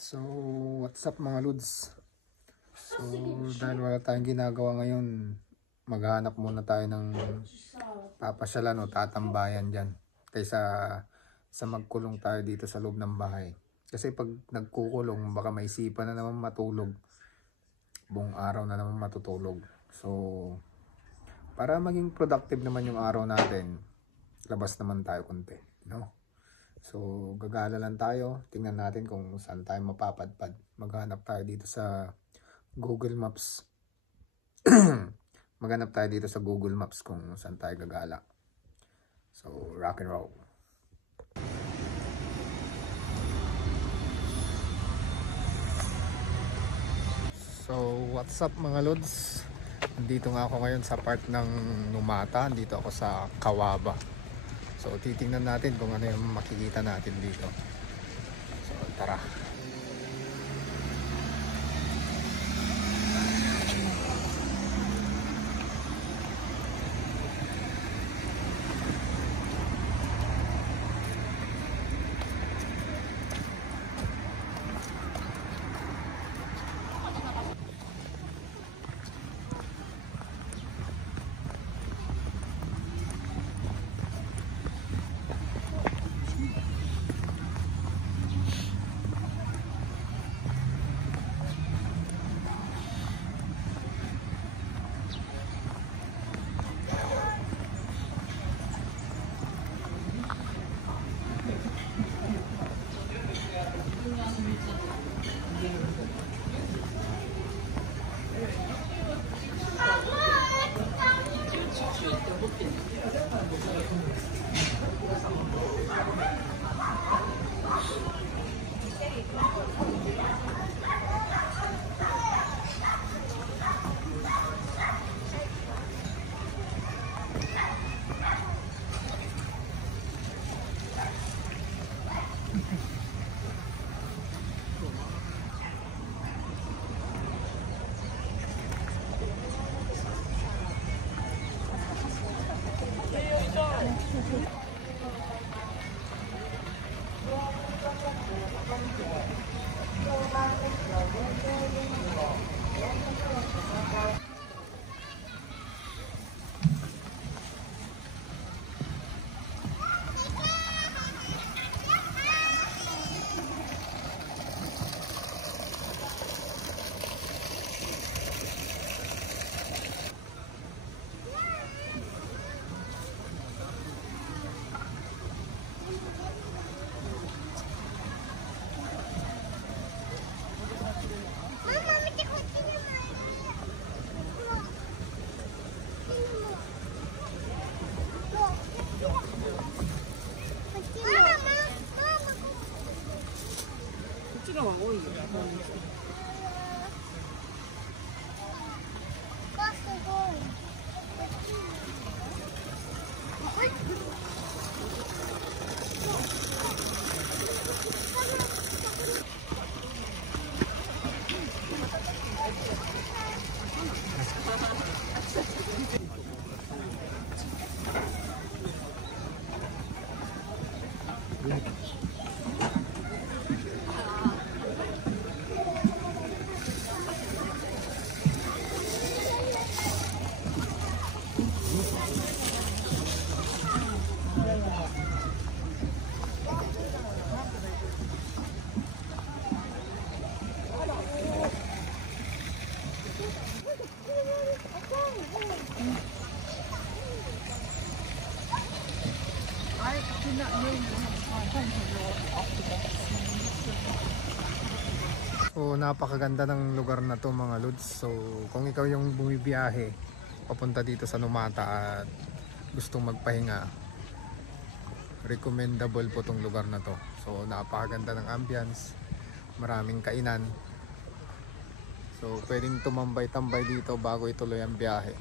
So, what's up mga Lods? So, dahil wala tayong ginagawa ngayon, maghanap muna tayo ng papasyalan o tatambayan dyan. Kaysa sa magkulong tayo dito sa loob ng bahay. Kasi pag nagkukulong, baka maisipan na naman matulog. Buong araw na naman matutulog. So, para maging productive naman yung araw natin, labas naman tayo konti, no? So, gagala lang tayo. Tingnan natin kung saan tayo mapapadpad. Maghanap tayo dito sa Google Maps. Maghanap tayo dito sa Google Maps kung saan tayo gagala. So, rock and roll. So, what's up mga Lods? Nandito nga ako ngayon sa part ng Numata. Nandito ako sa Kawaba. So, titingnan natin kung ano yung makikita natin dito. So, tara. So, napakaganda ng lugar na to mga Lods. So, kung ikaw yung bumibiyahe papunta dito sa Numata at gustong magpahinga, recommendable po tong lugar na to. So, napakaganda ng ambience, maraming kainan. So, pwedeng tumambay-tambay dito bago ituloy ang biyahe.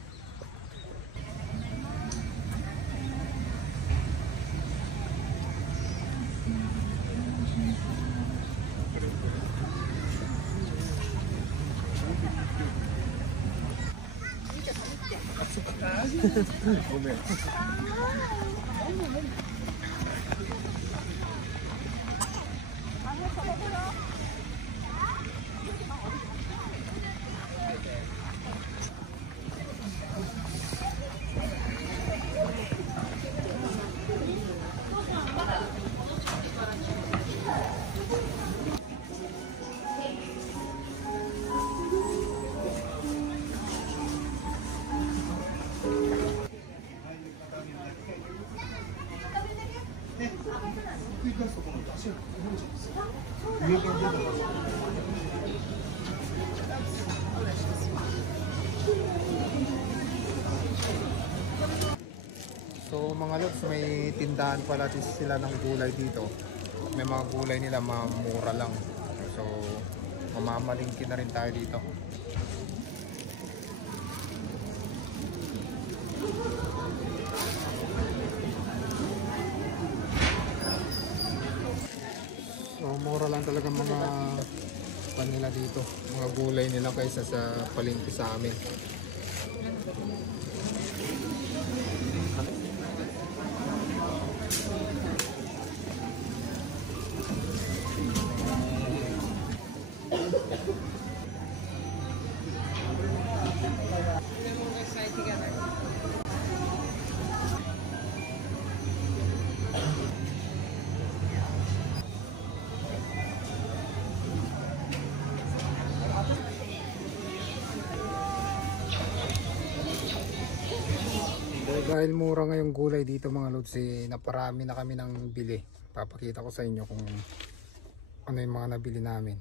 So mga lods, may tindahan pala sila ng gulay dito. May mga gulay nila mura lang. So mamamalingki na rin tayo dito. So mura lang talaga mga nila dito, mga gulay nila kaysa sa palengke sa amin. Dahil mura ngayong gulay dito mga lods, naparami na kami ng bili. Papakita ko sa inyo kung ano yung mga nabili namin.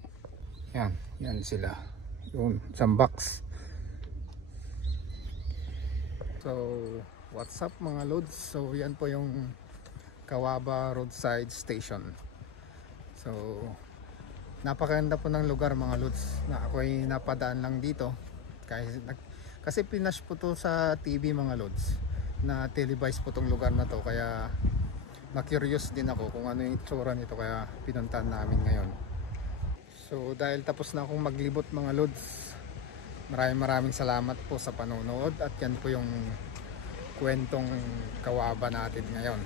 Yan sila. Yun, isang box. So, what's up mga lods? So, yan po yung Kawaba Roadside Station. So, napakaganda po ng lugar mga lods. Ako ay napadaan lang dito. Kasi pinash po to sa TV mga lods, na televise po tong lugar na to, kaya na-curious din ako kung ano yung itsura nito, kaya pinuntahan namin ngayon. So dahil tapos na akong maglibot mga lods, maraming salamat po sa panonood, at yan po yung kwentong Kawaba natin ngayon.